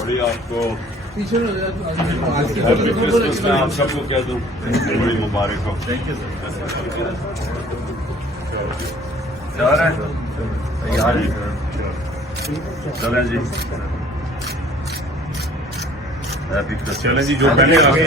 बड़ी आपको पीछे हो जाए तो हैप्पी क्रिसमस मैं आप सबको कह दूं बड़ी मुबारक हो। Thank you sir. तैयार है तैयार है चलें जी हैप्पी क्रिसमस। चलें जी, जो पहले आ गए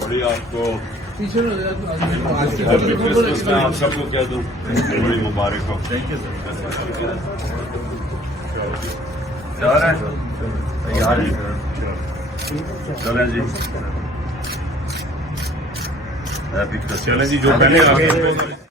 बड़ी आपको पीछे हो जाए तो हैप्पी क्रिसमस मैं आप सबको कह दूं बड़ी मुबारक हो। Thank you sir. तैयार है तैयार है चलें जी हैप्पी क्रिसमस। चलें जी, जो पहले आ गए